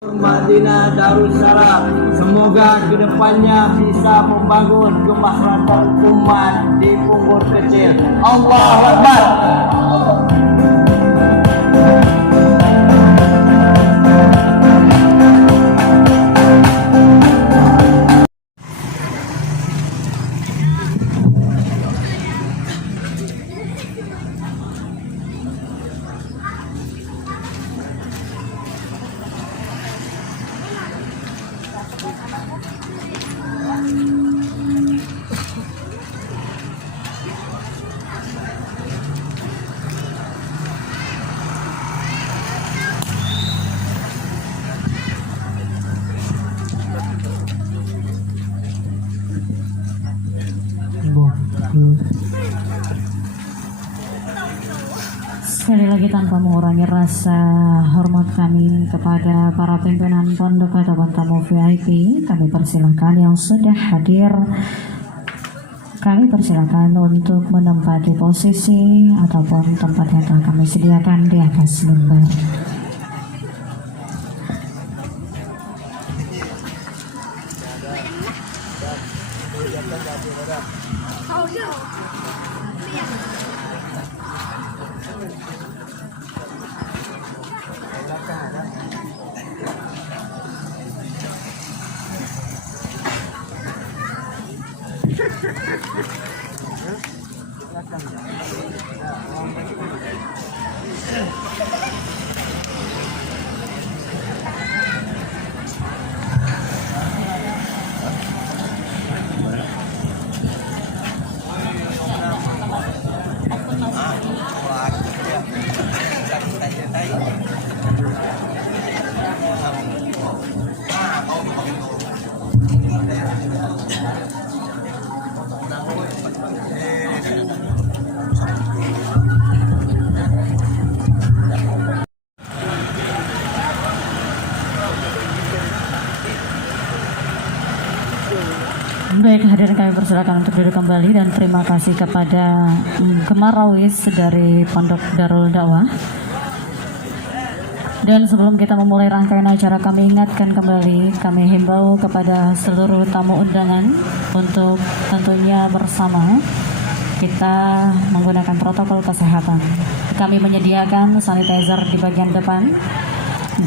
Madinah Darussalam, semoga kedepannya bisa membangun kemaslahatan umat di Pungur Kecil. Allahu Akbar. Sekali lagi tanpa mengurangi rasa hormat kami kepada para pimpinan pondok ataupun tamu VIP, kami persilakan yang sudah hadir, kami persilakan untuk menempati posisi ataupun tempat yang telah kami sediakan di atas mimbar. Baik, hadirin kami persilakan untuk duduk kembali dan terima kasih kepada Kemarawis dari Pondok Darul Dakwah. Dan sebelum kita memulai rangkaian acara, kami ingatkan kembali, kami himbau kepada seluruh tamu undangan untuk tentunya bersama kita menggunakan protokol kesehatan. Kami menyediakan sanitizer di bagian depan,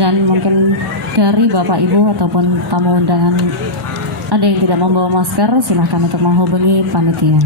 dan mungkin dari Bapak Ibu ataupun tamu undangan ada yang tidak membawa masker, silahkan untuk menghubungi panitia.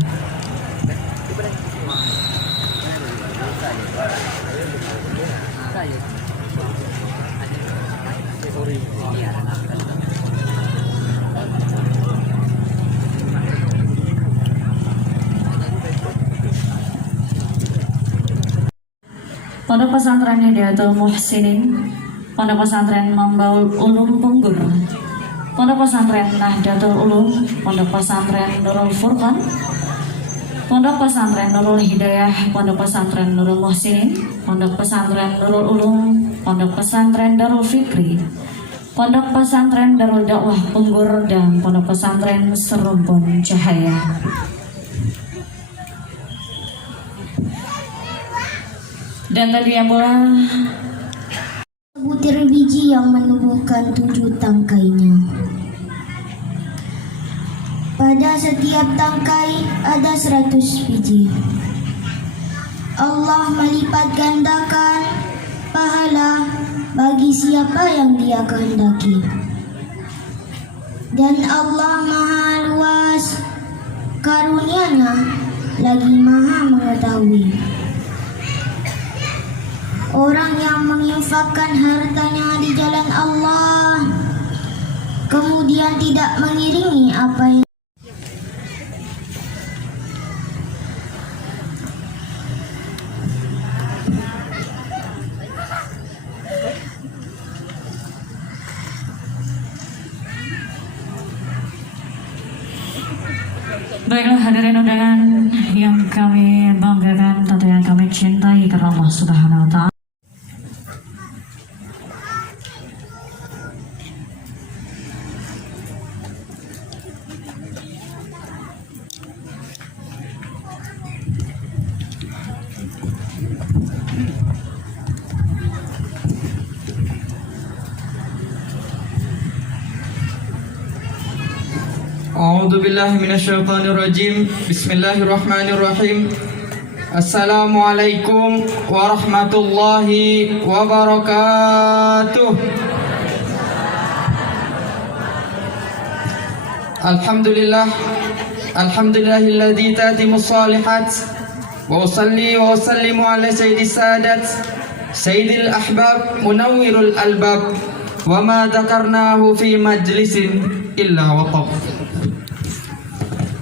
Pondok Pesantren Hidayatul Muhsinin, Pondok Pesantren Mambaul Ulum Punggur, Pondok Pesantren Nahdlatul Ulum, Pondok Pesantren Nurul Furqan, Pondok Pesantren Nurul Hidayah, Pondok Pesantren Nurul Muhsinin, Pondok Pesantren Nurul Ulum, Pondok Pesantren Darul Fikri, Pondok Pesantren Darul Dakwah Punggur, dan Pondok Pesantren Serumpun Cahaya. Dan tadi yang pula butir biji yang menumbuhkan 7 tangkainya. Pada setiap tangkai ada 100 biji. Allah melipat gandakan pahala bagi siapa yang Dia kehendaki. Dan Allah Maha luas karunia-Nya, lagi Maha mengetahui. Orang yang menginfakkan hartanya di jalan Allah, kemudian tidak mengiringi apa yang Baiklah hadirin undangan yang kami banggakan, tentu yang kami cintai karena Allah Subhanahu wa Ta'ala. A'udzu billahi minasyaitonir rajim. Bismillahirrahmanirrahim. Assalamualaikum warahmatullahi wabarakatuh. Alhamdulillahilladzi tatimus shalihat wa usalli wa usallimu ala sayyidis sadat sayyidil ahbab munawwirul albab wa ma dzakarnahu fi majlisin illa waqaf.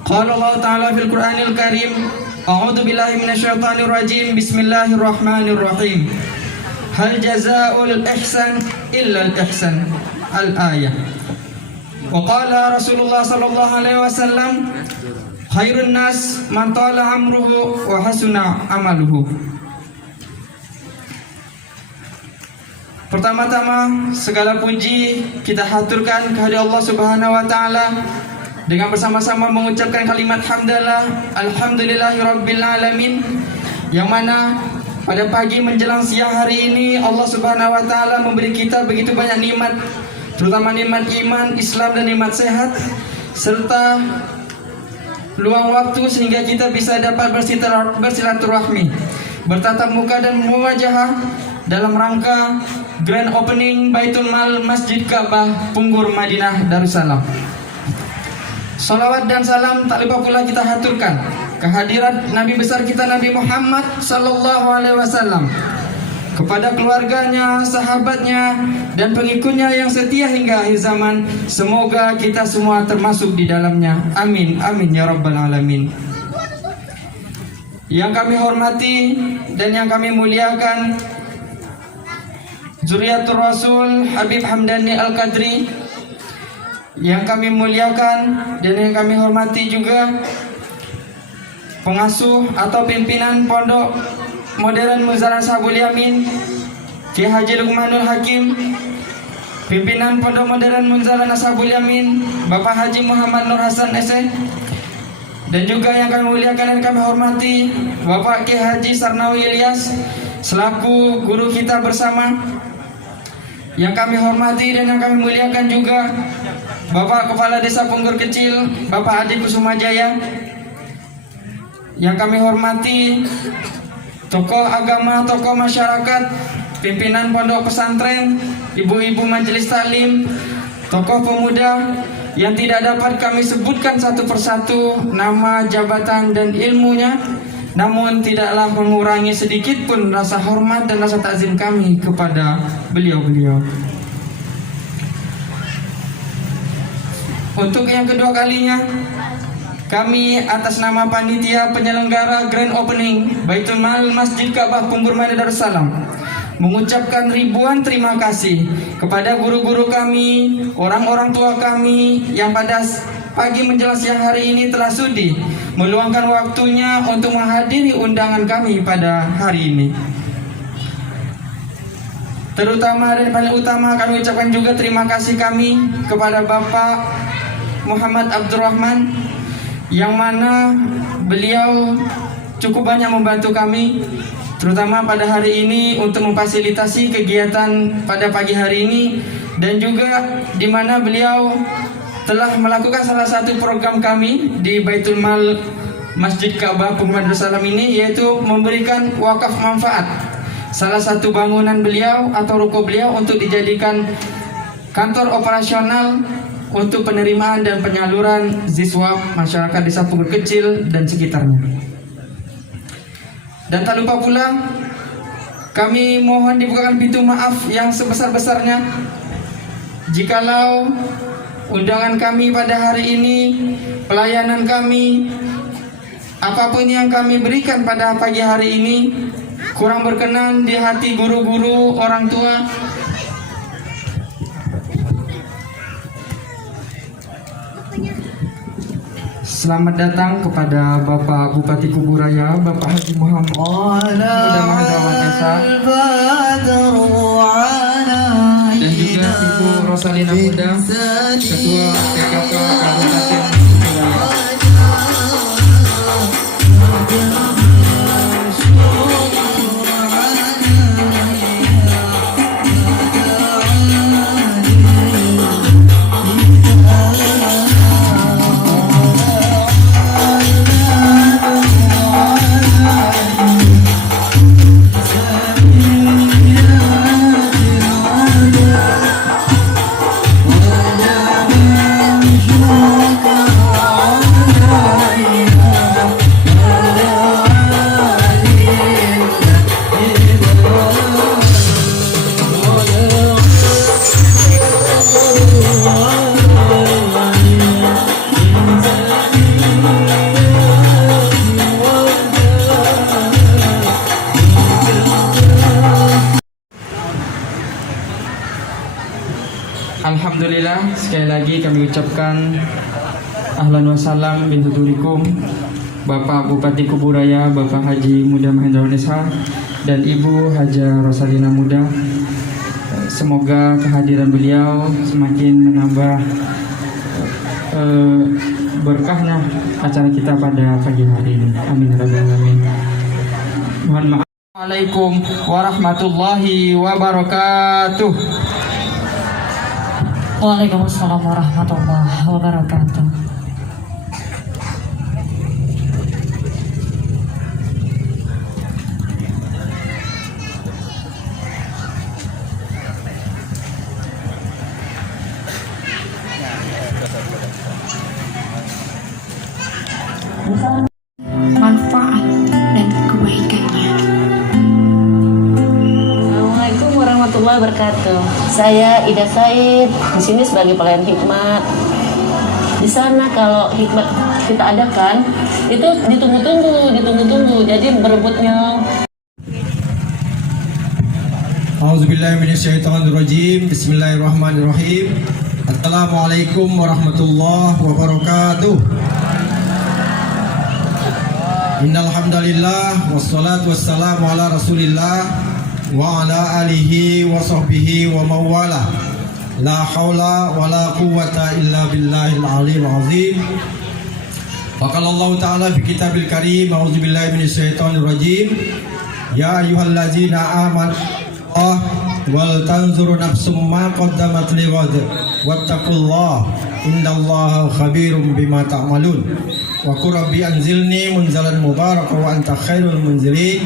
Qala Allah ta'ala fil Qur'anil Karim, a'udzu billahi minasyaitonir rajim. Bismillahirrahmanirrahim. Hal jazaa'ul ihsan illa al-ihsan. Al-ayah. Wa qala Rasulullah sallallahu alaihi wasallam, khairun nas man tala amruhu wa hasuna amaluhu. Pertama-tama segala puji kita haturkan kehadirat Allah Subhanahu wa taala dengan bersama-sama mengucapkan kalimat hamdalah alhamdulillahirabbil alamin, yang mana pada pagi menjelang siang hari ini Allah Subhanahu wa taala memberi kita begitu banyak nikmat, terutama nikmat iman, Islam dan nikmat sehat serta luang waktu sehingga kita bisa dapat bersilaturahmi, bertatap muka dan muwajahah dalam rangka grand opening Baitul Mal Masjid Ka'bah Punggur Madinah Darussalam. Salawat dan salam tak lupa pula kita haturkan kehadirat Nabi besar kita Nabi Muhammad sallallahu alaihi wasallam, kepada keluarganya, sahabatnya dan pengikutnya yang setia hingga akhir zaman. Semoga kita semua termasuk di dalamnya. Amin amin ya rabbal alamin. Yang kami hormati dan yang kami muliakan Zuriatul Rasul Habib Hamdani Al-Qadri, yang kami muliakan dan yang kami hormati juga pengasuh atau pimpinan Pondok Modern Muzaran Sahabul Yamin Ki Haji Luqmanul Hakim, pimpinan Pondok Modern Muzaran Sahabul Yamin Bapak Haji Muhammad Nur Hasan SE, dan juga yang kami muliakan dan kami hormati Bapak Ki Haji Sarnawi Ilyas selaku guru kita bersama. Yang kami hormati dan yang kami muliakan juga Bapak Kepala Desa Punggur Kecil Bapak Adi Kusuma Jaya. Yang kami hormati tokoh agama, tokoh masyarakat, pimpinan pondok pesantren, ibu-ibu majelis taklim, tokoh pemuda yang tidak dapat kami sebutkan satu persatu nama, jabatan dan ilmunya, namun tidaklah mengurangi sedikit pun rasa hormat dan rasa takzim kami kepada beliau-beliau. Untuk yang kedua kalinya, kami atas nama panitia penyelenggara Grand Opening Baitul Mal Masjid Ka'bah Punggur Madinah Darussalam mengucapkan ribuan terima kasih kepada guru-guru kami, orang-orang tua kami yang pada pagi menjelang siang hari ini telah sudi meluangkan waktunya untuk menghadiri undangan kami pada hari ini. Terutama dan paling utama kami ucapkan juga terima kasih kami kepada Bapak Muhammad Abdurrahman, yang mana beliau cukup banyak membantu kami, terutama pada hari ini untuk memfasilitasi kegiatan pada pagi hari ini, dan juga di mana beliau telah melakukan salah satu program kami di Baitul Mal Masjid Ka'bah Punggur Madinah Darussalam ini, yaitu memberikan wakaf manfaat salah satu bangunan beliau atau ruko beliau untuk dijadikan kantor operasional untuk penerimaan dan penyaluran ziswab masyarakat Desa Punggur Kecil dan sekitarnya. Dan tak lupa pula kami mohon dibukakan pintu maaf yang sebesar-besarnya jikalau undangan kami pada hari ini, pelayanan kami, apapun yang kami berikan pada pagi hari ini kurang berkenan di hati guru-guru, orang tua. Selamat datang kepada Bapak Bupati Kuburaya, Bapak Haji Muhammad Mudah-Mudahan Esa, dan juga Ibu Rosalina Muda, Ketua PKK Kabupaten Kuburaya. Alhamdulillah, sekali lagi kami ucapkan ahlan wa salam bin hudurikum Bapak Bupati Kuburaya, Bapak Haji Muda Mahendra Nesa, dan Ibu Haja Rosalina Muda. Semoga kehadiran beliau semakin menambah berkahnya acara kita pada pagi hari ini. Amin ya rabbal alamin. Mohon maaf. Assalamualaikum warahmatullahi wabarakatuh. Waalaikumsalam warahmatullahi wabarakatuh. Manfaat dan kebaikannya. Assalamualaikum warahmatullahi wabarakatuh. Saya Ida Said, di sini sebagai pelayan hikmat. Di sana kalau hikmat kita adakan itu ditunggu-tunggu. Jadi berebutnya. Auzubillahi minasyaitonirrajim. Bismillahirrahmanirrahim. Assalamualaikum warahmatullahi wabarakatuh. Innal hamdalillah wassalatu wassalamu ala Rasulillah wa ala alihi wa sahbihi wa mawala. La haula wa la quwwata illa billahil aliyyil azim. Faqala Allah ta'ala fi kitabil karim, a'udzubillahi minasyaitonir rajim. Ya ayyuhallazina amanu wal tanzuru nafsum ma qaddamat lighad wattaqullaha innallaha khabirum bima ta'malun. Wa qur rabbi anzilni munzalan mubarakan wa anta khairul munzilin.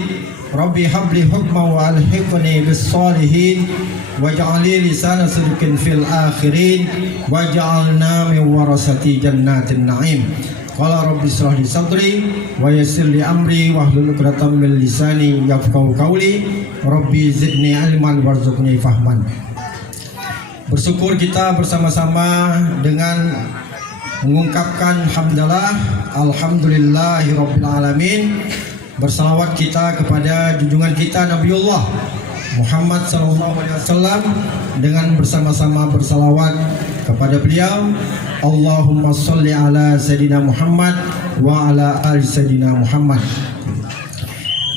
Rabbi habli hukman wa alhiqni bis salihin waj'alni lisana sidqin fil akhirin waj'alna min warasati jannatin na'im. Qala rabbi israh li sadri wa yassir li amri wahlul 'uqdatam min lisani yafqahu qawli. Rabbi zidni ilman warzuqni fahman. Bersyukur kita bersama-sama dengan mengungkapkan hamdalah alhamdulillahirabbil alamin. Bersalawat kita kepada junjungan kita Nabiullah Muhammad SAW dengan bersama-sama bersalawat kepada beliau. Allahumma sholli ala Sayyidina Muhammad wa ala ali Sayyidina Muhammad.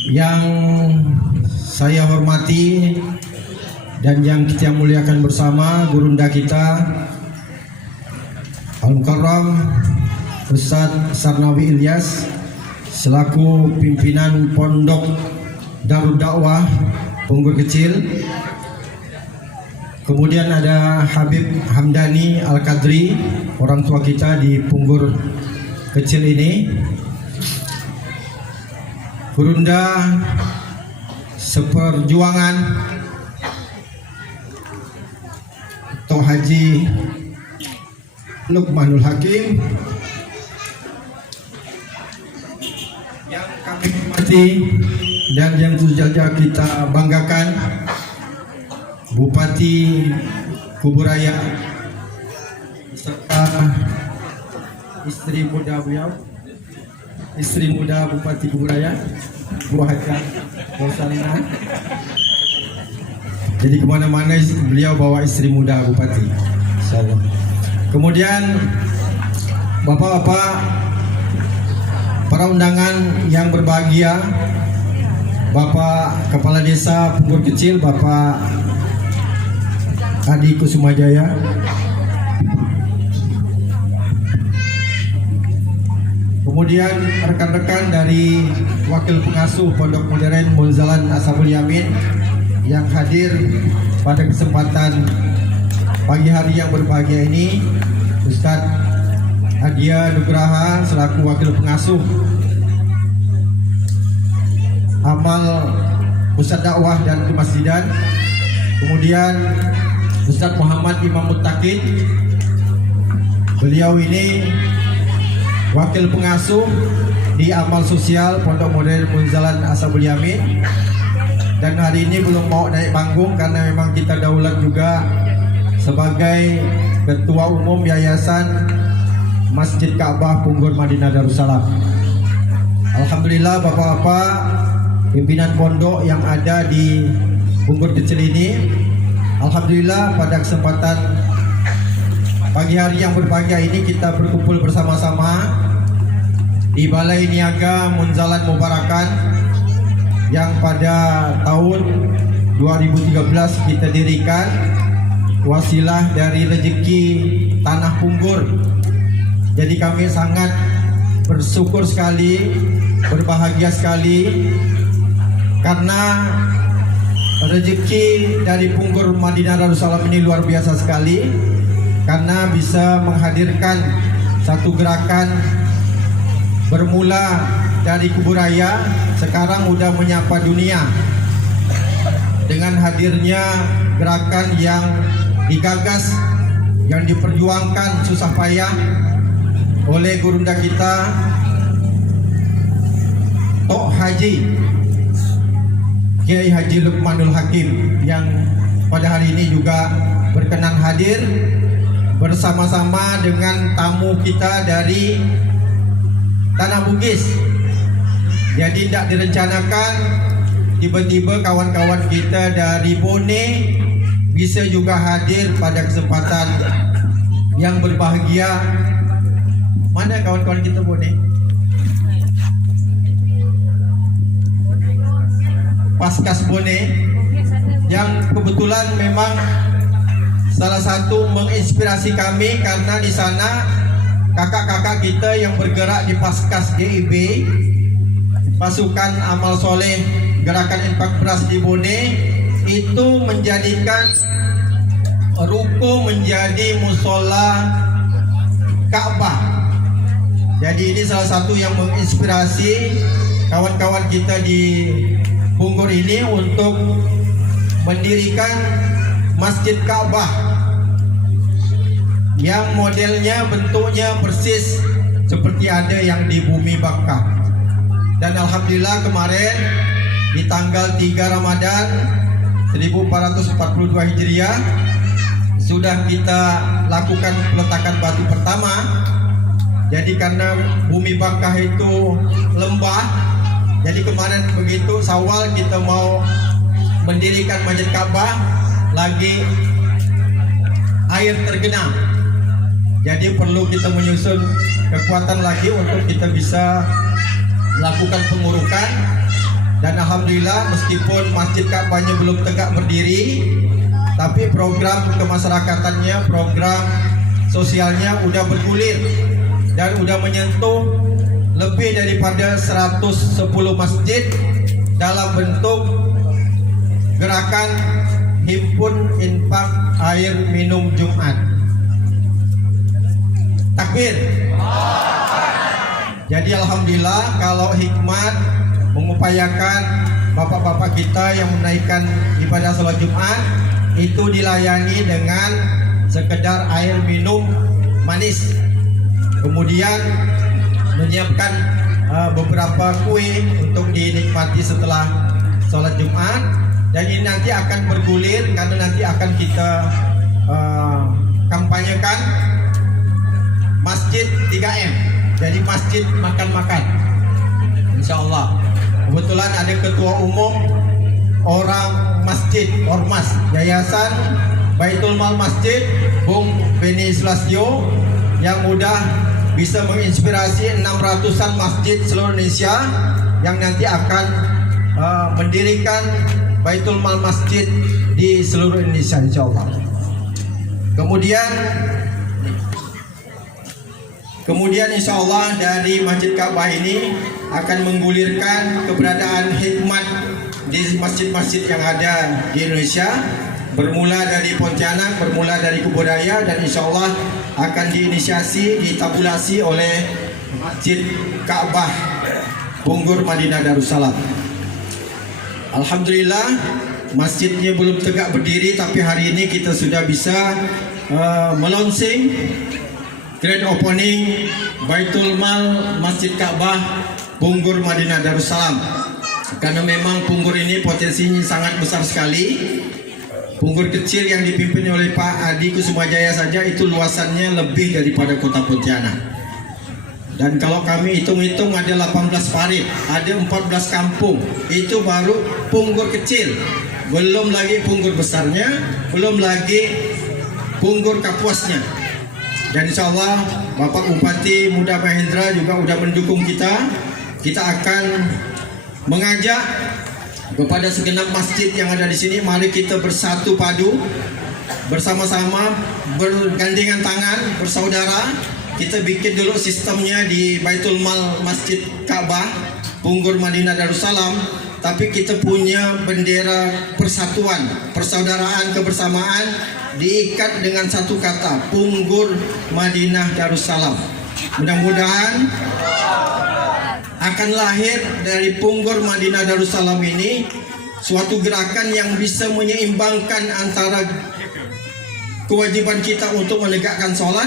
Yang saya hormati dan yang kita muliakan bersama gurunda kita Al-Mukarram Ustadz Sarnawi Ilyas selaku pimpinan Pondok Darud Dakwah Punggur Kecil. Kemudian ada Habib Hamdani Al-Qadri, orang tua kita di Punggur Kecil ini. Gurunda seperjuangan Tok Haji Luqmanul Hakim yang kami hormati dan yang tentu saja kita banggakan, Bupati Kuburaya serta istri muda beliau, istri muda Bupati Kuburaya, Bu Haja Rosalina. Jadi kemana-mana beliau bawa istri muda Bupati. Insyaallah. Kemudian bapak-bapak, para undangan yang berbahagia, Bapak Kepala Desa Punggur Kecil, Bapak Adi Kusumajaya, kemudian rekan-rekan dari Wakil Pengasuh Pondok Modern Munzalan Ashabul Yamin yang hadir pada kesempatan pagi hari yang berbahagia ini, Ustadz Hadia Nugraha selaku Wakil Pengasuh Amal Pusat Dakwah dan Kemasjidan, kemudian Ustadz Muhammad Imam Muttaqin, beliau ini Wakil Pengasuh di Amal Sosial Pondok Modern Munzalan Ashabul Yamin, dan hari ini belum mau naik panggung karena memang kita daulat juga sebagai Ketua Umum Yayasan Masjid Ka'bah Punggur Madinah Darussalam. Alhamdulillah bapak-bapak pimpinan pondok yang ada di Punggur Kecil ini, alhamdulillah pada kesempatan pagi hari yang berbahagia ini kita berkumpul bersama-sama di Balai Niaga Munzalan Mubarakan yang pada tahun 2013 kita dirikan, wasilah dari rezeki Tanah Punggur. Jadi kami sangat bersyukur sekali, berbahagia sekali karena rezeki dari Punggur Madinah Darussalam ini luar biasa sekali, karena bisa menghadirkan satu gerakan bermula dari Kuburaya, sekarang udah menyapa dunia dengan hadirnya gerakan yang digagas, yang diperjuangkan susah payah oleh gurunda kita Tok Haji Kiai Haji Luqmanul Hakim, yang pada hari ini juga berkenan hadir bersama-sama dengan tamu kita dari Tanah Bugis. Jadi tidak direncanakan, tiba-tiba kawan-kawan kita dari Bone bisa juga hadir pada kesempatan yang berbahagia. Mana kawan-kawan kita Bone? Paskas Bone, yang kebetulan memang salah satu menginspirasi kami, karena di sana kakak-kakak kita yang bergerak di Paskas GIB, pasukan amal soleh gerakan infak beras di Bone, itu menjadikan ruko menjadi musola Ka'bah. Jadi ini salah satu yang menginspirasi kawan-kawan kita di Punggur ini untuk mendirikan Masjid Ka'bah yang modelnya, bentuknya persis seperti ada yang di bumi Bakkah. Dan alhamdulillah kemarin di tanggal 3 Ramadan 1442 Hijriah sudah kita lakukan peletakan batu pertama. Jadi karena bumi Bakkah itu lembah, jadi kemarin begitu Syawal kita mau mendirikan Masjid Ka'bah, lagi air tergenang. Jadi perlu kita menyusun kekuatan lagi untuk kita bisa melakukan pengurukan. Dan alhamdulillah meskipun Masjid Ka'bahnya belum tegak berdiri, tapi program kemasyarakatannya, program sosialnya udah bergulir dan udah menyentuh lebih daripada 110 masjid dalam bentuk gerakan himpun infak air minum Jumat. Takbir. Jadi alhamdulillah kalau hikmat mengupayakan bapak-bapak kita yang menaikkan ibadah sholat Jumat itu dilayani dengan sekedar air minum manis, kemudian menyiapkan beberapa kue untuk dinikmati setelah sholat Jumat. Dan ini nanti akan bergulir karena nanti akan kita kampanyekan Masjid 3M, jadi masjid makan-makan, insya Allah. Kebetulan ada ketua umum orang masjid Ormas Yayasan Baitul Mal Masjid, Bung Beni Slasio, yang udah bisa menginspirasi 600-an masjid seluruh Indonesia yang nanti akan mendirikan Baitul Mal Masjid di seluruh Indonesia, insya Allah. Kemudian insya Allah dari Masjid Ka'bah ini akan menggulirkan keberadaan hikmat di masjid-masjid yang ada di Indonesia, bermula dari Pontianak, bermula dari Kuburaya, dan insya Allah akan diinisiasi, ditabulasi oleh Masjid Ka'bah Punggur Madinah Darussalam. Alhamdulillah masjidnya belum tegak berdiri, tapi hari ini kita sudah bisa melonsing grand opening Baitul Mal Masjid Ka'bah Punggur Madinah Darussalam. Karena memang Punggur ini potensinya sangat besar sekali. Punggur kecil yang dipimpin oleh Pak Adi Kusumajaya saja itu luasannya lebih daripada kota Pontianak. Dan kalau kami hitung-hitung ada 18 parit, ada 14 kampung. Itu baru Punggur kecil. Belum lagi Punggur besarnya, belum lagi Punggur Kapuasnya. Dan insyaAllah Bapak Bupati Muda Mahendra juga sudah mendukung kita. Kita akan mengajak kepada segenap masjid yang ada di sini, mari kita bersatu padu, bersama-sama, bergandengan tangan, bersaudara. Kita bikin dulu sistemnya di Baitul Mal Masjid Ka'bah, Punggur Madinah Darussalam. Tapi kita punya bendera persatuan, persaudaraan, kebersamaan diikat dengan satu kata, Punggur Madinah Darussalam. Mudah-mudahan akan lahir dari Punggur Madinah Darussalam ini suatu gerakan yang bisa menyeimbangkan antara kewajiban kita untuk menegakkan sholat,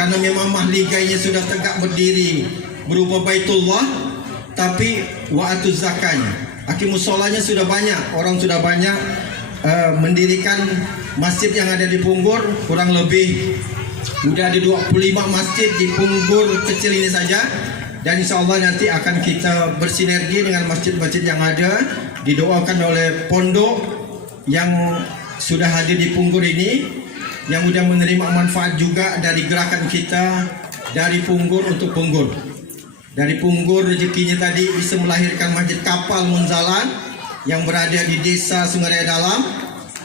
karena memang mahligainya sudah tegak berdiri berupa Baitullah, tapi wa'atuz zakanya, akimus sholahnya sudah banyak, orang sudah banyak mendirikan masjid yang ada di Punggur. Kurang lebih sudah ada 25 masjid di Punggur kecil ini saja. Dan insya Allah nanti akan kita bersinergi dengan masjid-masjid yang ada, didoakan oleh pondok yang sudah hadir di Punggur ini, yang sudah menerima manfaat juga dari gerakan kita dari Punggur untuk Punggur. Dari Punggur rezekinya tadi bisa melahirkan masjid kapal Munzalan yang berada di desa Sungai Raya Dalam.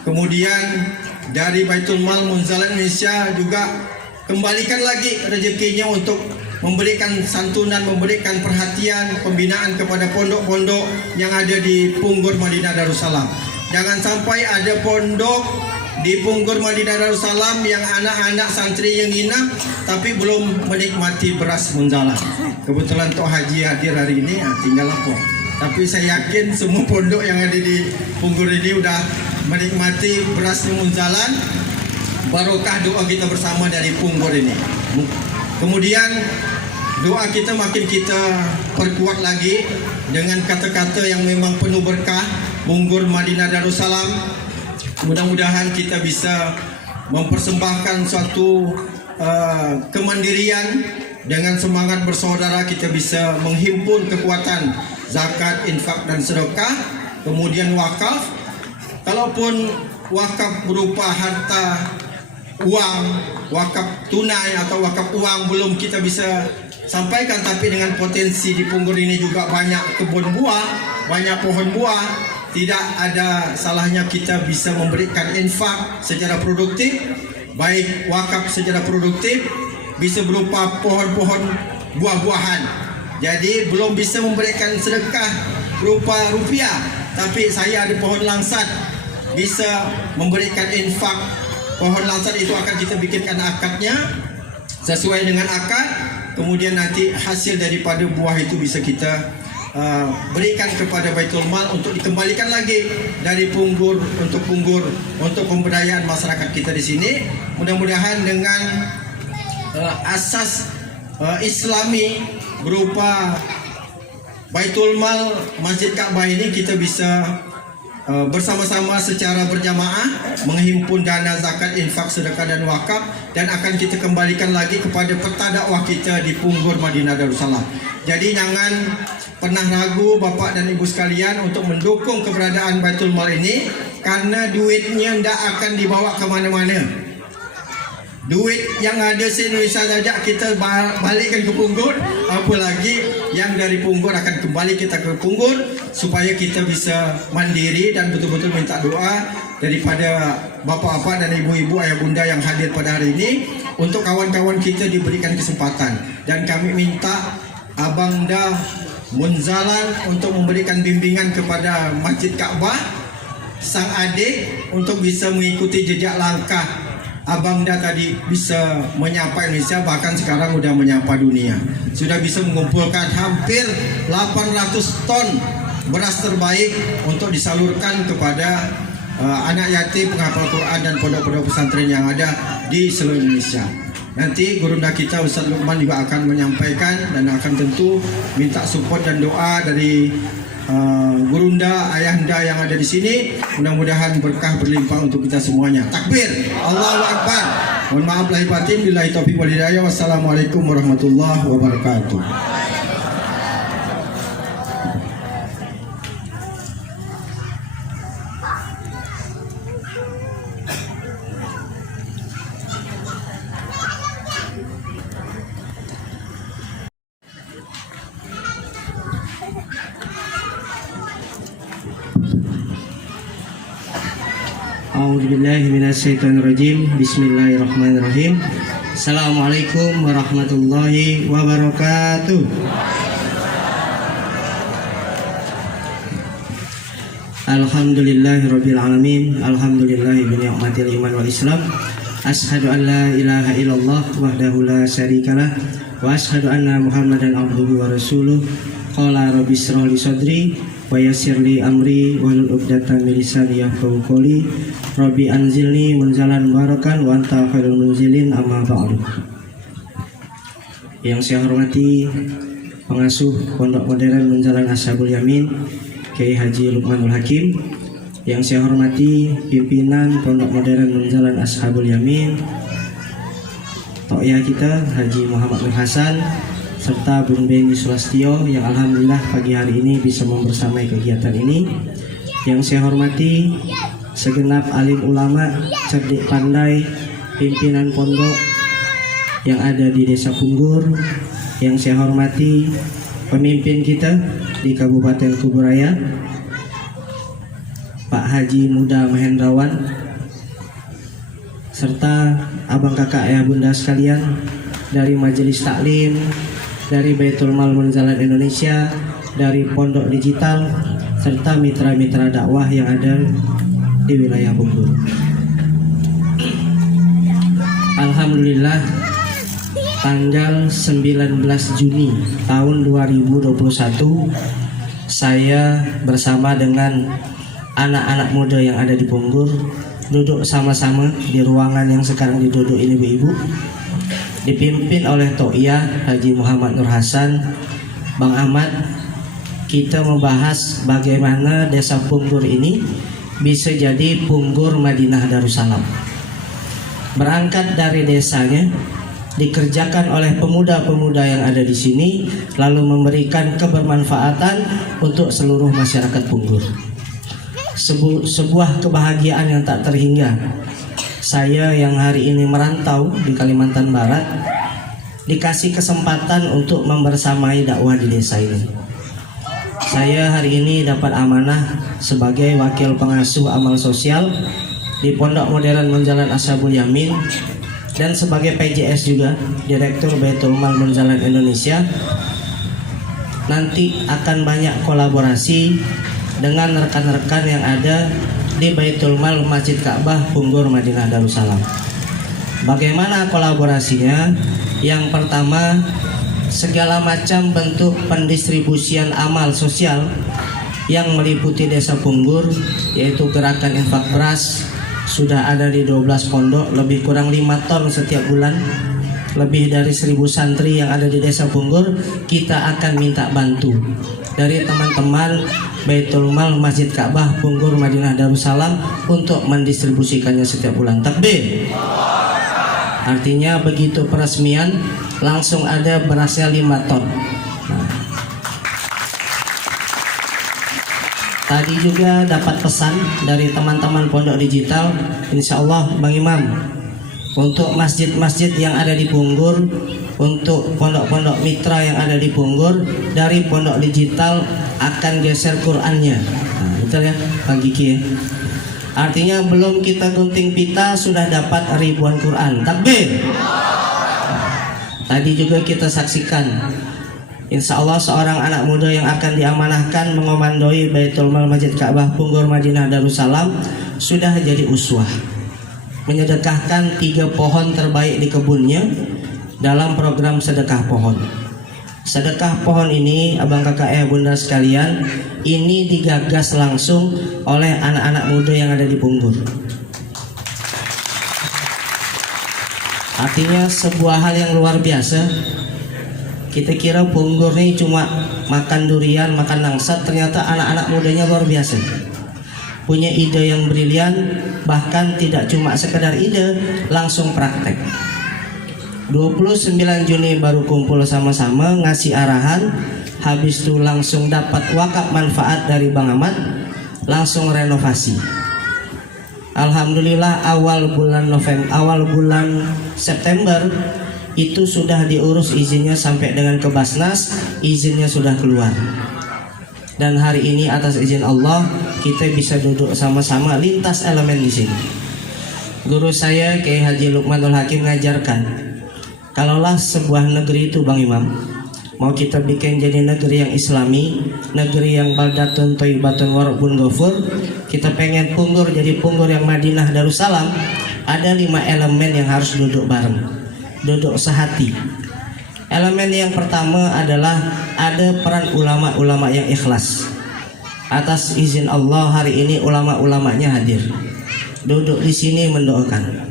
Kemudian dari Baitul Mal Munzalan Indonesia juga kembalikan lagi rezekinya untuk memberikan santunan, memberikan perhatian, pembinaan kepada pondok-pondok yang ada di Punggur Madinah Darussalam. Jangan sampai ada pondok di Punggur Madinah Darussalam yang anak-anak santri yang nginap tapi belum menikmati beras Munzalan. Kebetulan Tok Haji hadir hari ini, tinggal lapor. Tapi saya yakin semua pondok yang ada di Punggur ini sudah menikmati beras Munzalan. Barokah doa kita bersama dari Punggur ini. Kemudian doa kita makin kita perkuat lagi dengan kata-kata yang memang penuh berkah, Punggur Madinah Darussalam. Mudah-mudahan kita bisa mempersembahkan suatu kemandirian dengan semangat bersaudara. Kita bisa menghimpun kekuatan zakat, infak dan sedekah. Kemudian wakaf, kalaupun wakaf berupa harta, uang, wakaf tunai atau wakaf uang belum kita bisa sampaikan, tapi dengan potensi di Punggur ini juga banyak kebun buah, banyak pohon buah, tidak ada salahnya kita bisa memberikan infak secara produktif, baik wakaf secara produktif, bisa berupa pohon-pohon buah-buahan. Jadi belum bisa memberikan sedekah berupa rupiah, tapi saya ada pohon langsat, bisa memberikan infak. Pohon langsat itu akan kita bikinkan akadnya sesuai dengan akad, kemudian nanti hasil daripada buah itu bisa kita berikan kepada Baitul Mal untuk dikembalikan lagi dari Punggur untuk Punggur, untuk pemberdayaan masyarakat kita di sini. Mudah-mudahan dengan asas Islami berupa Baitul Mal Masjid Ka'bah ini kita bisa bersama-sama secara berjamaah menghimpun dana zakat, infak, sedekah dan wakaf, dan akan kita kembalikan lagi kepada peta dakwah kita di Punggur Madinah Darussalam. Jadi jangan pernah ragu Bapak dan Ibu sekalian untuk mendukung keberadaan Baitul Mal ini, karena duitnya tidak akan dibawa ke mana-mana. Duit yang ada di Indonesia saja kita balikkan ke Punggur, apalagi yang dari Punggur akan kembali kita ke Punggur, supaya kita bisa mandiri dan betul-betul minta doa daripada bapak-bapak dan ibu-ibu, ayah bunda yang hadir pada hari ini, untuk kawan-kawan kita diberikan kesempatan. Dan kami minta Abang Da Munzalan untuk memberikan bimbingan kepada Masjid Ka'bah, sang adik, untuk bisa mengikuti jejak langkah Abang Da tadi, bisa menyapa Indonesia, bahkan sekarang sudah menyapa dunia. Sudah bisa mengumpulkan hampir 800 ton beras terbaik untuk disalurkan kepada anak yatim, penghafal Quran dan pondok-pondok pesantren yang ada di seluruh Indonesia. Nanti Gurunda kita Ustaz Luqman juga akan menyampaikan dan akan tentu minta support dan doa dari Gurunda, ayahanda yang ada di sini. Mudah-mudahan berkah berlimpah untuk kita semuanya. Takbir, Allahu Akbar. Mohon maaf lahir batin, billahi taufiq wal hidayah. Wassalamualaikum warahmatullahi wabarakatuh. A'udzubillahiminasyaitonirrajim. Bismillahirrahmanirrahim. Assalamualaikum warahmatullahi wabarakatuh. Alhamdulillahirabbil alamin. Alhamdulillahi bi ni'matil iman wal islam. Asyhadu an la ilaha illallah wahdahu la syarikalah wa asyhadu anna Muhammadan abduhu wa rasuluh. Qala rabbi shrah li sadri wa yassir li amri wahlul 'uqdatam min lisani yafqahu qawli. Rabbi anzilni munzalan barakan wa anta khairul munzilin, amma ba'du. Yang saya hormati pengasuh Pondok Modern Munzalan Ashabul Yamin Kiai Haji Lukmanul Hakim, yang saya hormati pimpinan Pondok Modern Munzalan Ashabul Yamin, To'ya kita Haji Muhammad Nur Hasan, serta Bung Benny Sulastio yang alhamdulillah pagi hari ini bisa membersamai kegiatan ini. Yang saya hormati segenap alim ulama, cerdik pandai, pimpinan pondok yang ada di Desa Punggur. Yang saya hormati pemimpin kita di Kabupaten Kuburaya, Pak Haji Muda Mahendrawan, serta abang kakak ayah bunda sekalian dari Majelis Taklim, dari Baitul Mal Munzalan Indonesia, dari Pondok Digital, serta mitra-mitra dakwah yang ada di wilayah Bunggur. Alhamdulillah, tanggal 19 Juni tahun 2021 saya bersama dengan anak-anak muda yang ada di Punggur duduk sama-sama di ruangan yang sekarang diduduk ini ibu-ibu, dipimpin oleh To'ya Haji Muhammad Nur Hasan, Bang Ahmad. Kita membahas bagaimana Desa Punggur ini bisa jadi Punggur Madinah Darussalam. Berangkat dari desanya, dikerjakan oleh pemuda-pemuda yang ada di sini, lalu memberikan kebermanfaatan untuk seluruh masyarakat Punggur. Sebuah kebahagiaan yang tak terhingga. Saya yang hari ini merantau di Kalimantan Barat dikasih kesempatan untuk membersamai dakwah di desa ini. Saya hari ini dapat amanah sebagai wakil pengasuh amal sosial di Pondok Modern Munzalan Ashabul Yamin, dan sebagai PJS juga, Direktur Baitul Mal Munzalan Indonesia. Nanti akan banyak kolaborasi dengan rekan-rekan yang ada di Baitul Mal Masjid Ka'bah Punggur Madinah Darussalam. Bagaimana kolaborasinya? Yang pertama, segala macam bentuk pendistribusian amal sosial yang meliputi Desa Punggur, yaitu gerakan infak beras, sudah ada di 12 pondok, lebih kurang 5 ton setiap bulan. Lebih dari 1000 santri yang ada di Desa Punggur, kita akan minta bantu dari teman-teman Baitul Mal Masjid Ka'bah Punggur Madinah Darussalam untuk mendistribusikannya setiap bulan. Takbir. Artinya begitu peresmian langsung ada berasnya 5 ton. Tadi juga dapat pesan dari teman-teman Pondok Digital, insya Allah Bang Imam, untuk masjid-masjid yang ada di Punggur, untuk pondok-pondok mitra yang ada di Punggur, dari Pondok Digital akan geser Qurannya. Nah, betul ya Pak Giki ya? Artinya belum kita gunting pita sudah dapat ribuan Quran. Takbir. Tadi juga kita saksikan, insya Allah seorang anak muda yang akan diamanahkan mengomandoi Baitul Mal Masjid Ka'bah Punggur Madinah Darussalam sudah jadi uswah, menyedekahkan 3 pohon terbaik di kebunnya dalam program sedekah pohon. Sedekah pohon ini, abang kakak ayah bunda sekalian, ini digagas langsung oleh anak-anak muda yang ada di Punggur. Artinya sebuah hal yang luar biasa. Kita kira Punggur nih cuma makan durian, makan langsat, ternyata anak-anak mudanya luar biasa. Punya ide yang brilian, bahkan tidak cuma sekedar ide, langsung praktek. 29 Juni baru kumpul sama-sama, ngasih arahan, habis itu langsung dapat wakaf manfaat dari Bang Ahmad, langsung renovasi. Alhamdulillah awal bulan September itu sudah diurus izinnya sampai dengan ke Basnas, izinnya sudah keluar. Dan hari ini atas izin Allah kita bisa duduk sama-sama lintas elemen di sini. Guru saya Kiai Haji Lukmanul Hakim ngajarkan, kalaulah sebuah negeri itu Bang Imam mau kita bikin jadi negeri yang islami, negeri yang baldatun thayyibatun wa rabbun ghafur, kita pengen punggur jadi punggur yang Madinah Darussalam, ada 5 elemen yang harus duduk bareng, duduk sehati. Elemen yang pertama adalah ada peran ulama-ulama yang ikhlas. Atas izin Allah hari ini ulama-ulamanya hadir, duduk di sini mendoakan.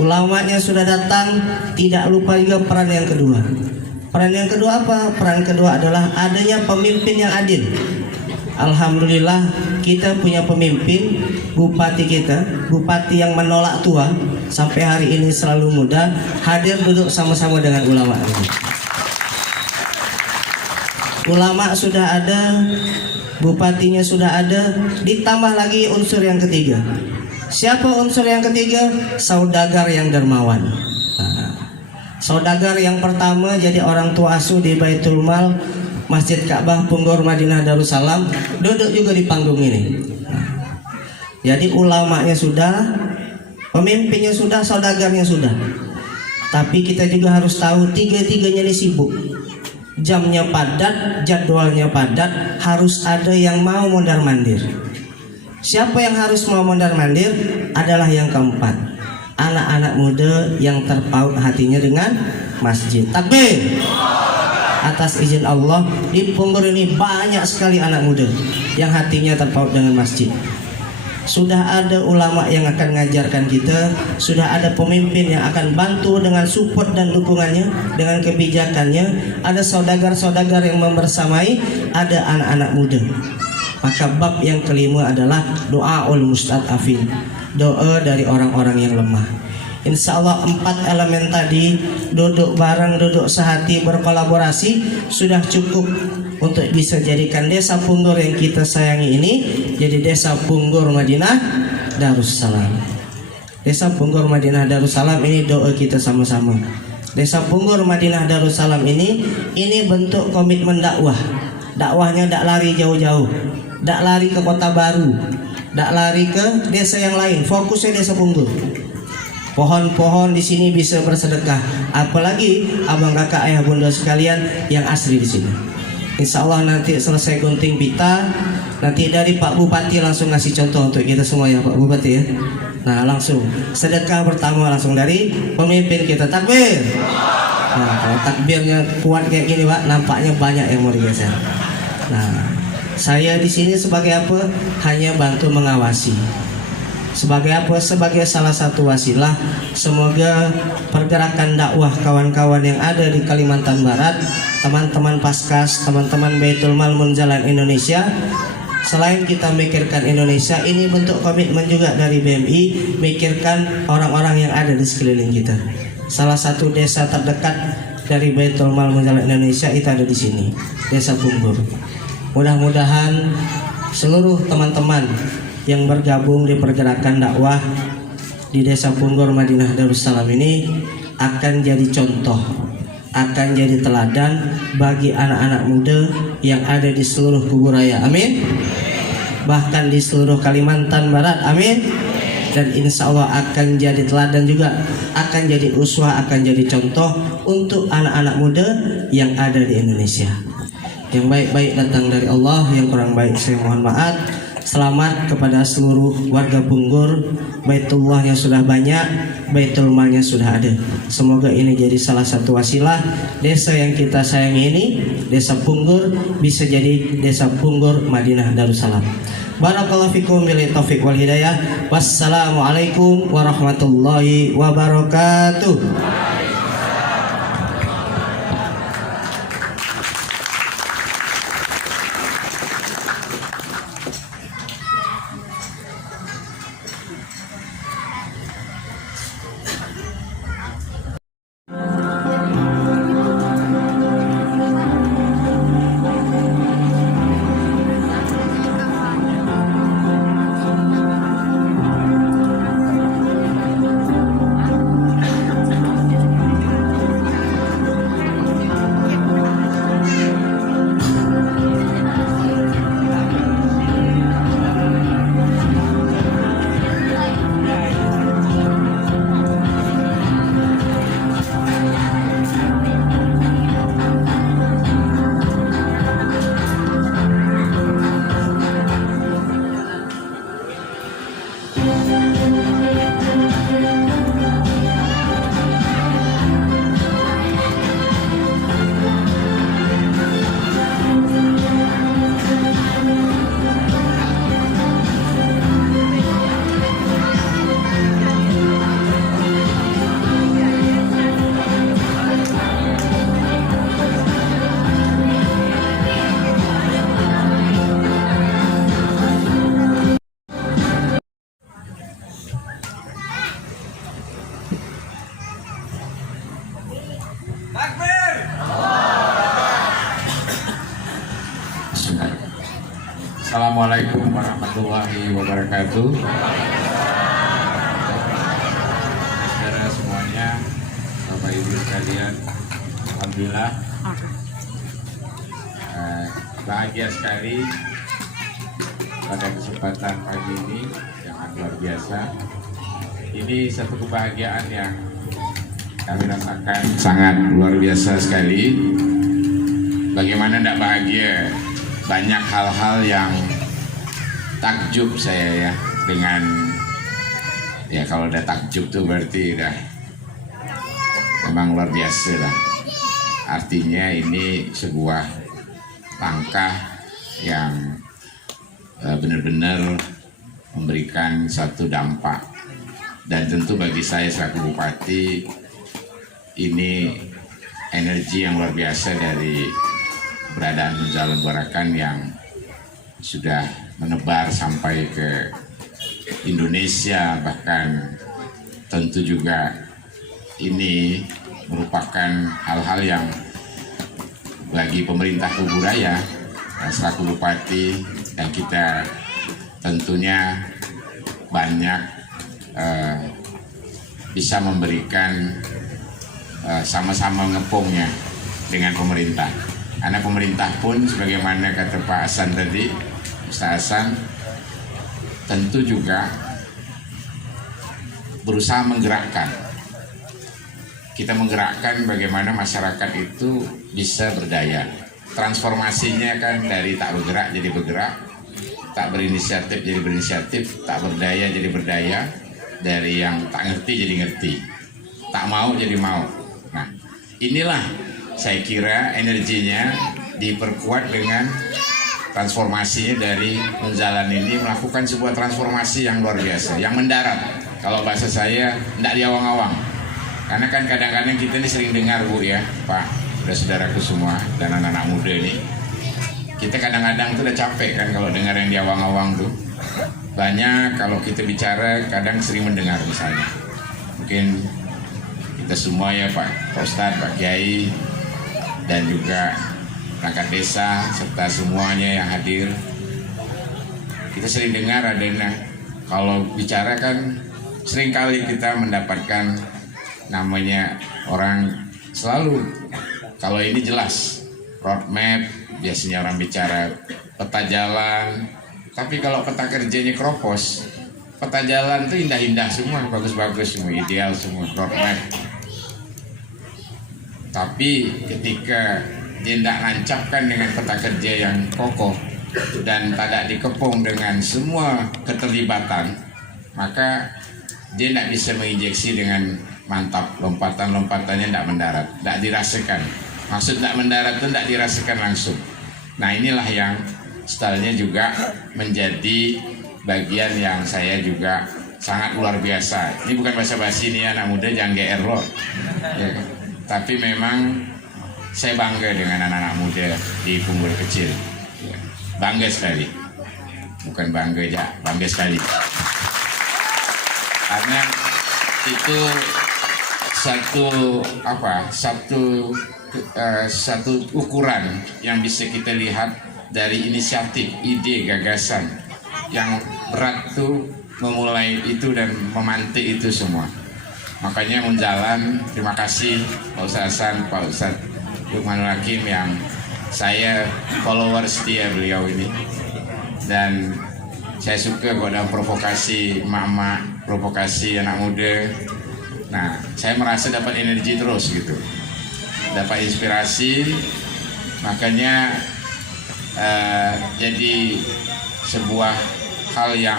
Ulamanya sudah datang, tidak lupa juga peran yang kedua. Peran yang kedua apa? Peran kedua adalah adanya pemimpin yang adil. Alhamdulillah kita punya pemimpin, bupati kita, bupati yang menolak tua, sampai hari ini selalu muda, hadir duduk sama-sama dengan ulama ini. Ulama sudah ada, bupatinya sudah ada, ditambah lagi unsur yang ketiga. Siapa unsur yang ketiga? Saudagar yang dermawan. Saudagar yang pertama jadi orang tua asuh di Baitul Mal Masjid Ka'bah Punggor Madinah Darussalam, duduk juga di panggung ini. Jadi ulamanya sudah, pemimpinnya sudah, saudagarnya sudah. Tapi kita juga harus tahu tiga-tiganya ini sibuk. Jamnya padat, jadwalnya padat, harus ada yang mau mondar-mandir. Siapa yang harus mau mondar-mandir? Adalah yang keempat, anak-anak muda yang terpaut hatinya dengan masjid. Takbir. Atas izin Allah di Punggor ini banyak sekali anak muda yang hatinya terpaut dengan masjid. Sudah ada ulama yang akan mengajarkan kita, sudah ada pemimpin yang akan bantu dengan support dan dukungannya, dengan kebijakannya, ada saudagar-saudagar yang membersamai, ada anak-anak muda. Maka bab yang kelima adalah doaul mustadafin, doa dari orang-orang yang lemah. Insya Allah 4 elemen tadi, duduk bareng, duduk sehati, berkolaborasi, sudah cukup untuk bisa jadikan desa Punggor yang kita sayangi ini jadi desa Punggor Madinah Darussalam. Desa Punggor Madinah Darussalam ini doa kita sama-sama. Desa Punggor Madinah Darussalam ini bentuk komitmen dakwah. Dakwahnya tidak lari jauh-jauh, tidak lari ke kota baru, tidak lari ke desa yang lain. Fokusnya desa Punggor. Pohon-pohon di sini bisa bersedekah, apalagi abang kakak ayah bunda sekalian yang asli di sini. Insya Allah nanti selesai gunting pita, nanti dari Pak Bupati langsung ngasih contoh untuk kita semua ya Pak Bupati ya. Nah langsung sedekah pertama langsung dari pemimpin kita. Takbir. Nah kalau takbirnya kuat kayak gini Pak, nampaknya banyak yang mau digeser. Nah saya di sini sebagai apa? Hanya bantu mengawasi. Sebagai apa? Sebagai salah satu wasilah. Semoga pergerakan dakwah kawan-kawan yang ada di Kalimantan Barat, teman-teman Paskas, teman-teman Baitul Mal Munzalan Indonesia, selain kita mikirkan Indonesia, ini bentuk komitmen juga dari BMI, mikirkan orang-orang yang ada di sekeliling kita. Salah satu desa terdekat dari Baitul Mal Munzalan Indonesia itu ada di sini, Desa Punggor. Mudah-mudahan seluruh teman-teman yang bergabung di pergerakan dakwah di Desa Punggor Madinah Darussalam ini akan jadi contoh, akan jadi teladan bagi anak-anak muda yang ada di seluruh Kuburaya. Amin. Bahkan di seluruh Kalimantan Barat. Amin. Dan insya Allah akan jadi teladan juga, akan jadi uswah, akan jadi contoh untuk anak-anak muda yang ada di Indonesia. Yang baik-baik datang dari Allah, yang kurang baik saya mohon maaf. Selamat kepada seluruh warga Punggor. Baitullahnya sudah banyak, Baitul Malnya sudah ada. Semoga ini jadi salah satu wasilah desa yang kita sayangi ini, Desa Punggor, bisa jadi Desa Punggor Madinah Darussalam. Barakallahu fikum bil taufiq wal hidayah. Wassalamualaikum warahmatullahi wabarakatuh. Assalamualaikum warahmatullahi wabarakatuh. Saudara semuanya, Bapak Ibu sekalian, alhamdulillah bahagia sekali pada kesempatan pagi ini yang luar biasa. Ini satu kebahagiaan yang kami rasakan sangat luar biasa sekali. Bagaimana tidak bahagia? Banyak hal-hal yang takjub saya ya, dengan ya kalau udah takjub tuh berarti udah memang luar biasa lah. Artinya ini sebuah langkah yang benar-benar memberikan satu dampak, dan tentu bagi saya selaku bupati ini energi yang luar biasa dari keberadaan Munzalan Barakan yang sudah menebar sampai ke Indonesia, bahkan tentu juga ini merupakan hal-hal yang bagi pemerintah Kuburaya selaku bupati dan kita tentunya banyak bisa memberikan sama-sama ngepungnya dengan pemerintah. Karena pemerintah pun sebagaimana kata Pak Hasan tadi, Ustaz Hasan, tentu juga berusaha menggerakkan. Kita menggerakkan bagaimana masyarakat itu bisa berdaya. Transformasinya kan dari tak bergerak jadi bergerak, tak berinisiatif jadi berinisiatif, tak berdaya jadi berdaya, dari yang tak ngerti jadi ngerti, tak mau jadi mau. Nah, inilah saya kira energinya diperkuat dengan transformasinya dari Munzalan ini melakukan sebuah transformasi yang luar biasa, yang mendarat. Kalau bahasa saya, tidak diawang-awang. Karena kan kadang-kadang kita ini sering dengar Bu ya, Pak, saudaraku semua dan anak-anak muda ini. Kita kadang-kadang tuh udah capek kan kalau dengar yang diawang-awang tuh. Banyak kalau kita bicara kadang sering mendengar misalnya. Mungkin kita semua ya Pak Ustadz, Pak Kiai, dan juga perangkat desa serta semuanya yang hadir, kita sering dengar adanya kalau bicara kan seringkali kita mendapatkan namanya orang selalu kalau ini jelas roadmap, biasanya orang bicara peta jalan, tapi kalau peta kerjanya keropos, peta jalan itu indah-indah semua, bagus-bagus semua, ideal semua, roadmap. Tapi ketika dia tidak nancapkan dengan peta kerja yang kokoh dan tidak dikepung dengan semua keterlibatan, maka dia tidak bisa menginjeksi dengan mantap, lompatan-lompatannya tidak mendarat, tidak dirasakan. Maksud tidak mendarat itu tidak dirasakan langsung. Nah inilah yang stylenya juga menjadi bagian yang saya juga sangat luar biasa. Ini bukan basa-basi nih anak muda, jangan GR loh. Ya. Tapi memang saya bangga dengan anak-anak muda di Punggur Kecil. Bangga sekali. Bukan bangga ya, bangga sekali. Karena itu satu ukuran yang bisa kita lihat dari inisiatif, ide, gagasan yang berat tuh memulai itu dan memantik itu semua. Makanya Munzalan, terima kasih Pak Ustaz Hasan, Pak Ustaz Lukmanul Hakim yang saya follower setia beliau ini. Dan saya suka kalau ada provokasi emak-emak, provokasi anak muda. Nah, saya merasa dapat energi terus gitu, dapat inspirasi. Makanya jadi sebuah hal yang,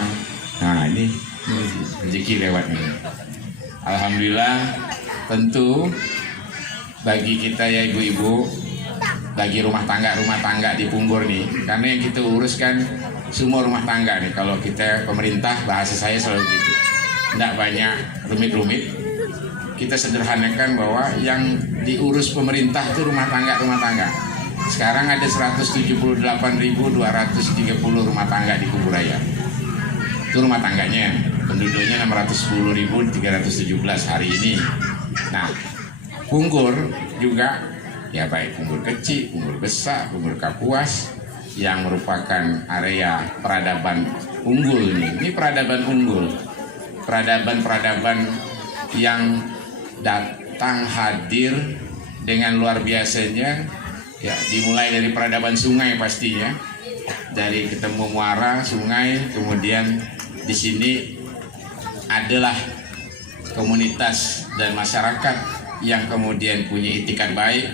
nah ini rezeki lewat ini. Alhamdulillah, tentu bagi kita ya ibu-ibu, bagi rumah tangga di Punggur nih, karena yang kita uruskan semua rumah tangga nih. Kalau kita pemerintah, bahasa saya selalu gitu, tidak banyak rumit-rumit. Kita sederhanakan bahwa yang diurus pemerintah itu rumah tangga. Sekarang ada 178.230 rumah tangga di Kuburaya. Itu rumah tangganya. Penduduknya 610.317 hari ini. Nah, Punggur juga ya, baik Punggur Kecil, Punggur Besar, Punggur Kapuas yang merupakan area peradaban unggul nih. Ini peradaban unggul, peradaban yang datang hadir dengan luar biasanya ya, dimulai dari peradaban sungai pastinya, dari ketemu muara sungai, kemudian di sini adalah komunitas dan masyarakat yang kemudian punya itikat baik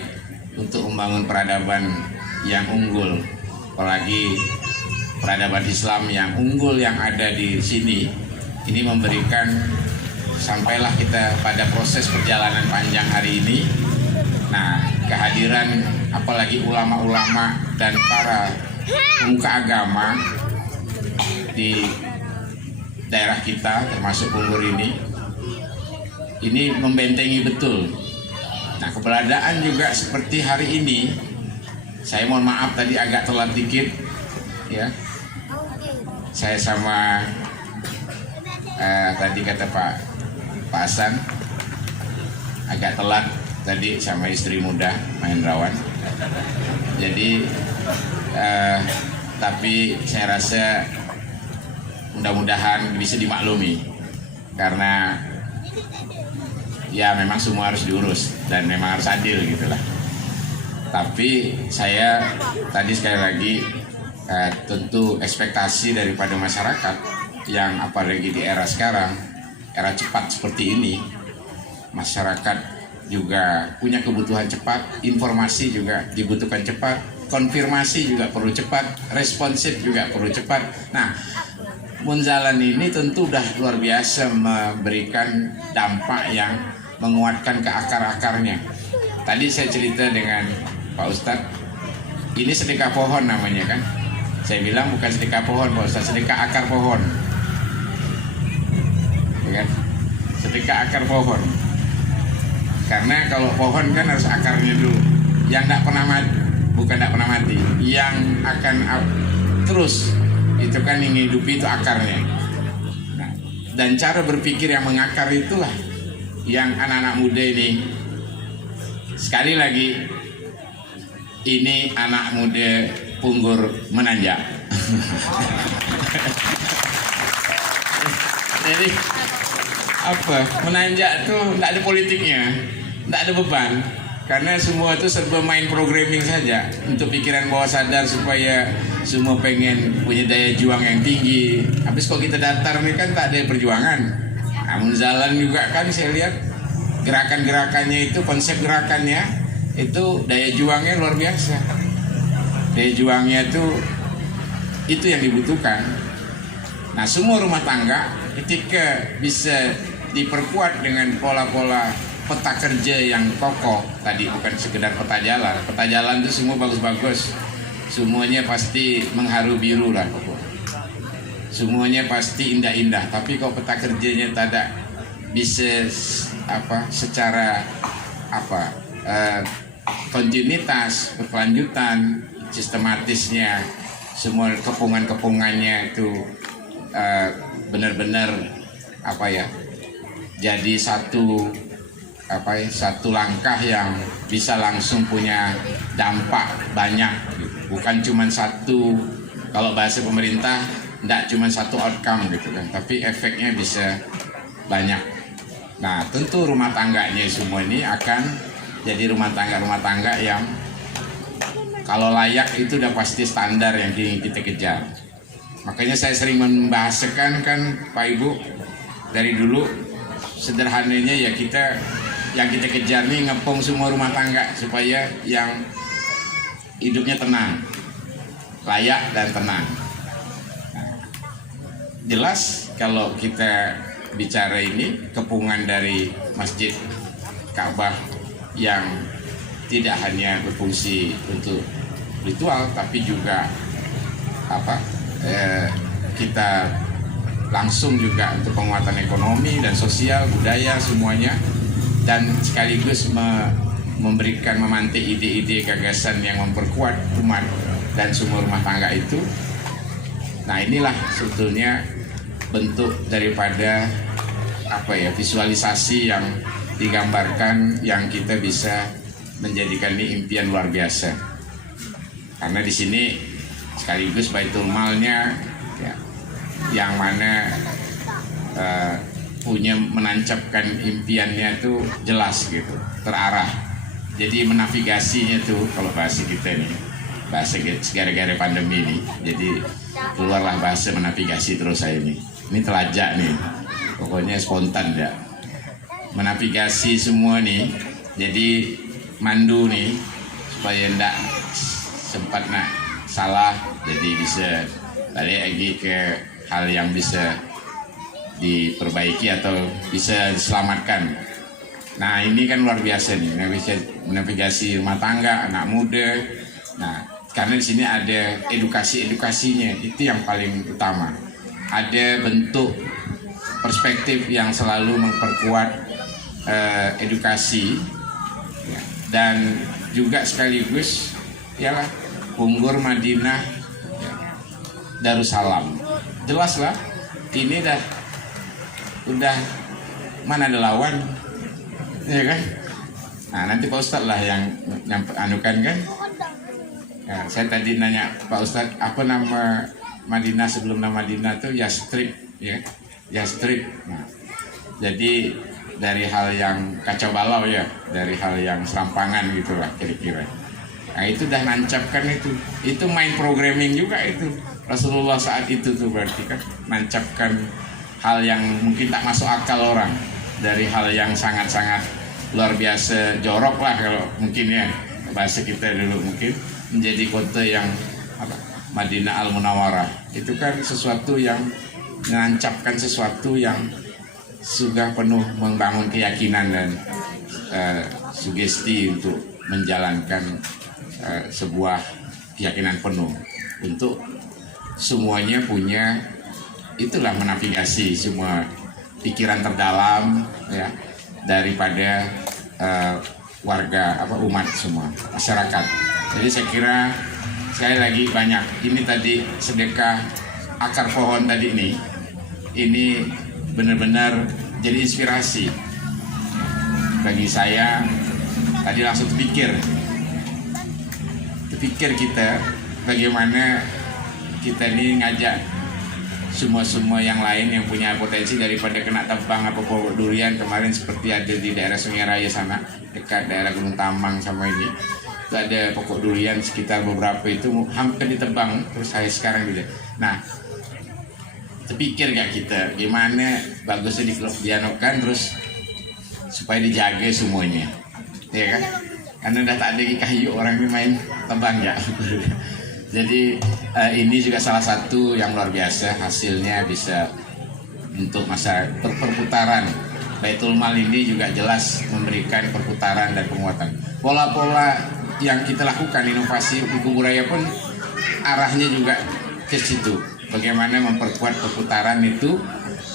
untuk membangun peradaban yang unggul, apalagi peradaban Islam yang unggul yang ada di sini. Ini memberikan, sampailah kita pada proses perjalanan panjang hari ini. Nah, kehadiran apalagi ulama-ulama dan para pemuka agama di daerah kita termasuk Punggur ini membentengi betul. Nah, keberadaan juga seperti hari ini, saya mohon maaf tadi agak telat dikit ya, saya sama tadi kata Pak Hasan agak telat tadi sama istri muda Mahendrawan. Jadi tapi saya rasa mudah-mudahan bisa dimaklumi, karena ya memang semua harus diurus dan memang harus adil gitulah. Tapi saya tadi sekali lagi tentu ekspektasi daripada masyarakat yang apalagi di era sekarang, era cepat seperti ini, masyarakat juga punya kebutuhan cepat, informasi juga dibutuhkan cepat, konfirmasi juga perlu cepat, responsif juga perlu cepat. Nah, Munzalan ini tentu udah luar biasa memberikan dampak yang menguatkan ke akar-akarnya. Tadi saya cerita dengan Pak Ustadz, ini sedekah pohon namanya kan. Saya bilang bukan sedekah pohon Pak Ustadz, sedekah akar pohon, ya kan? Sedekah akar pohon. Karena kalau pohon kan harus akarnya dulu, yang tidak pernah mati, bukan tidak pernah mati, yang akan terus itu kan yang hidupi itu akarnya. Nah, dan cara berpikir yang mengakar itulah yang anak-anak muda ini, sekali lagi ini anak muda Punggur menanjak. Jadi apa, menanjak tuh tidak ada politiknya, tidak ada beban, karena semua itu serba main programming saja untuk pikiran bawah sadar supaya semua pengen punya daya juang yang tinggi. Habis kalau kita datar nih kan tak ada perjuangan. Namun Zalan juga kan saya lihat gerakan-gerakannya itu, konsep gerakannya itu daya juangnya luar biasa. Daya juangnya itu yang dibutuhkan. Nah, semua rumah tangga ketika bisa diperkuat dengan pola-pola peta kerja yang kokoh, tadi bukan sekedar peta jalan. Peta jalan itu semua bagus-bagus, semuanya pasti mengharu biru lah pokoknya. Semuanya pasti indah-indah. Tapi kalau peta kerjanya tidak bisa secara kontinuitas, berkelanjutan, sistematisnya, semua kepungan-kepungannya itu benar-benar jadi satu langkah yang bisa langsung punya dampak banyak, bukan cuma satu, kalau bahasa pemerintah tidak cuma satu outcome gitu kan, tapi efeknya bisa banyak. Nah, tentu rumah tangganya semua ini akan jadi rumah tangga yang kalau layak itu udah pasti standar yang kita kejar. Makanya saya sering membahasakan kan Pak Ibu, dari dulu sederhananya ya yang kita kejar nih ngepung semua rumah tangga supaya yang hidupnya tenang, layak dan tenang. Nah, jelas kalau kita bicara ini kepungan dari Masjid Ka'bah yang tidak hanya berfungsi untuk ritual, tapi juga kita langsung juga untuk penguatan ekonomi dan sosial, budaya semuanya, dan sekaligus memberikan memantik ide-ide gagasan yang memperkuat umat dan semua rumah tangga itu. Nah, inilah sebetulnya bentuk daripada visualisasi yang digambarkan yang kita bisa menjadikan ini impian luar biasa. Karena di sini sekaligus Baitul Malnya ya, yang mana punya menancapkan impiannya itu jelas gitu, terarah. Jadi menavigasinya tuh kalau bahasa kita nih, bahasa gara-gara pandemi ini, jadi keluarlah bahasa menavigasi terus saya ini. Ini telajak nih, pokoknya spontan ya. Menavigasi semua nih, jadi mandu nih supaya ndak sempat nak salah, jadi bisa balik lagi ke hal yang bisa diperbaiki atau bisa diselamatkan. Nah ini kan luar biasa nih, navigasi rumah tangga, anak muda. Nah karena di sini ada edukasinya, itu yang paling utama. Ada bentuk perspektif yang selalu memperkuat edukasi ya. Dan juga sekaligus ialah Punggur Madinah ya, Darussalam. Jelas lah, ini udah mana ada lawan, ya kan? Nah nanti Pak Ustadz lah yang anukan kan. Ya, saya tadi nanya Pak Ustadz apa nama Madinah sebelum nama Madinah tuh Yastrib ya, Yastrib. Nah, jadi dari hal yang kacau balau ya, dari hal yang serampangan gitulah kira-kira. Nah itu udah nancapkan itu main programming juga itu Rasulullah saat itu tuh berarti kan nancapkan hal yang mungkin tak masuk akal orang, dari hal yang sangat-sangat luar biasa jorok lah kalau mungkin ya bahasa kita dulu, mungkin menjadi kota yang Madinah Al-Munawwarah itu kan sesuatu yang menancapkan sesuatu yang sudah penuh membangun keyakinan dan sugesti untuk menjalankan sebuah keyakinan penuh untuk semuanya punya. Itulah menavigasi semua pikiran terdalam ya daripada warga umat semua masyarakat. Jadi saya kira sekali lagi banyak ini tadi sedekah akar pohon tadi ini benar-benar jadi inspirasi bagi saya. Tadi langsung terpikir kita bagaimana kita ini ngajak semua yang lain yang punya potensi daripada kena tebang apa pokok durian kemarin seperti ada di daerah Sungai Raya sana dekat daerah Gunung Tamang sama ini itu ada pokok durian sekitar beberapa itu hampir ditebang terus saya sekarang gitu. Nah terpikir gak kita gimana bagusnya dianokan terus supaya dijaga semuanya ya kan, karena udah tak ada kayu orang ini main tebang ya. Jadi ini juga salah satu yang luar biasa hasilnya bisa untuk masa perputaran. Baitul Mal ini juga jelas memberikan perputaran dan penguatan. Pola-pola yang kita lakukan inovasi buku budaya pun arahnya juga ke situ. Bagaimana memperkuat perputaran itu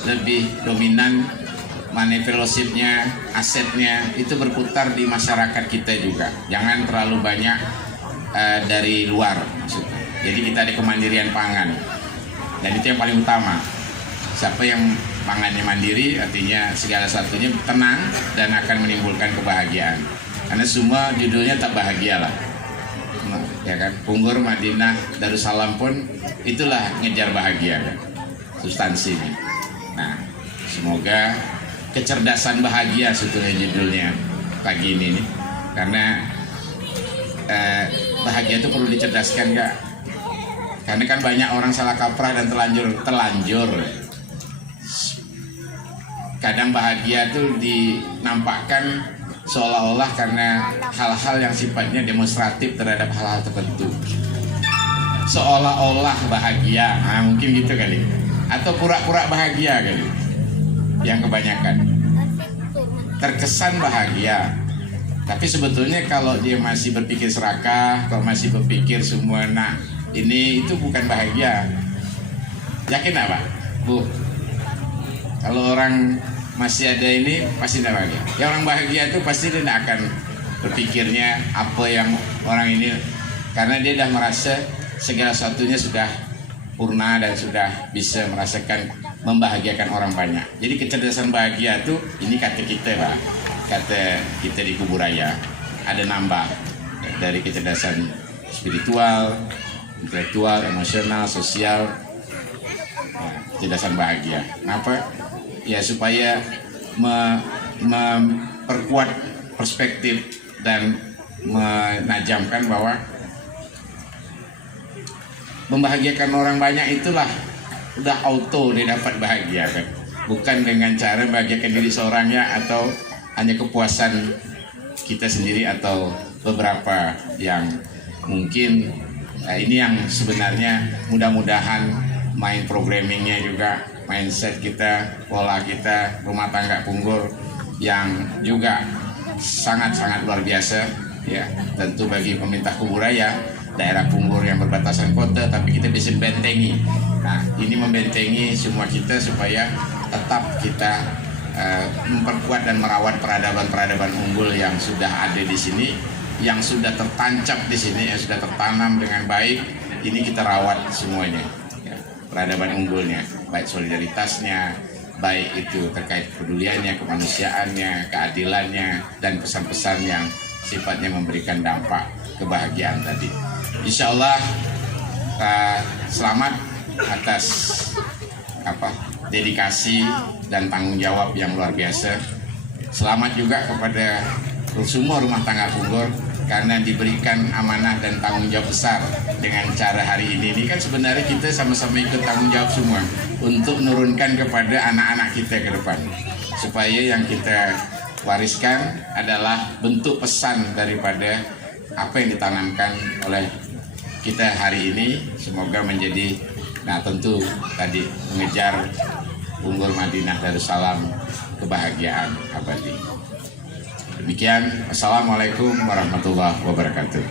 lebih dominan, money fellowship-nya, asetnya itu berputar di masyarakat kita juga. Jangan terlalu banyak dari luar maksudnya. Jadi kita ada kemandirian pangan dan itu yang paling utama. Siapa yang pangannya mandiri artinya segala sesuatunya tenang dan akan menimbulkan kebahagiaan. Karena semua judulnya tak bahagia lah, ya kan? Punggur Madinah Darussalam pun itulah ngejar bahagia kan, substansinya. Nah semoga kecerdasan bahagia sebetulnya judulnya pagi ini nih. Karena bahagia itu perlu dicerdaskan Kak. Karena kan banyak orang salah kaprah dan terlanjur. Kadang bahagia itu dinampakkan seolah-olah karena hal-hal yang sifatnya demonstratif terhadap hal-hal tertentu. Seolah-olah bahagia, nah, mungkin gitu kali. Atau pura-pura bahagia kali. Yang kebanyakan terkesan bahagia. Tapi sebetulnya kalau dia masih berpikir serakah, kalau masih berpikir semua ini itu bukan bahagia. Yakin apa, Bu? Kalau orang masih ada ini pasti tidak bahagia. Ya orang bahagia itu pasti dia tidak akan berpikirnya apa yang orang ini, karena dia sudah merasa segala sesuatunya sudah purna dan sudah bisa merasakan membahagiakan orang banyak. Jadi kecerdasan bahagia itu ini kata kita Pak. kata kita di Kuburaya, ada nambah dari kecerdasan spiritual, intelektual, emosional, sosial, kecerdasan bahagia. Kenapa? Ya supaya memperkuat perspektif dan menajamkan bahwa membahagiakan orang banyak itulah udah auto dia dapat bahagia kan. Bukan dengan cara membahagiakan diri seorangnya atau hanya kepuasan kita sendiri atau beberapa yang mungkin ini yang sebenarnya mudah-mudahan main programmingnya juga, mindset kita, pola kita, rumah tangga Punggur yang juga sangat-sangat luar biasa ya. Tentu bagi pemerintah Kuburaya, daerah Punggur yang berbatasan kota, tapi kita bisa bentengi. Nah, ini membentengi semua kita supaya tetap kita memperkuat dan merawat peradaban-peradaban unggul yang sudah ada di sini, yang sudah tertancap di sini, yang sudah tertanam dengan baik. Ini kita rawat semuanya, ya, peradaban unggulnya, baik solidaritasnya, baik itu terkait kepeduliannya, kemanusiaannya, keadilannya, dan pesan-pesan yang sifatnya memberikan dampak kebahagiaan tadi. Insya Allah selamat atas dedikasi dan tanggung jawab yang luar biasa. Selamat juga kepada semua rumah tangga Punggur karena diberikan amanah dan tanggung jawab besar dengan cara hari ini. Ini kan sebenarnya kita sama-sama ikut tanggung jawab semua untuk menurunkan kepada anak-anak kita ke depan, supaya yang kita wariskan adalah bentuk pesan daripada apa yang ditanamkan oleh kita hari ini. Semoga menjadi, nah tentu tadi mengejar Punggur Madinah Darussalam kebahagiaan abadi. Demikian, Assalamualaikum warahmatullahi wabarakatuh.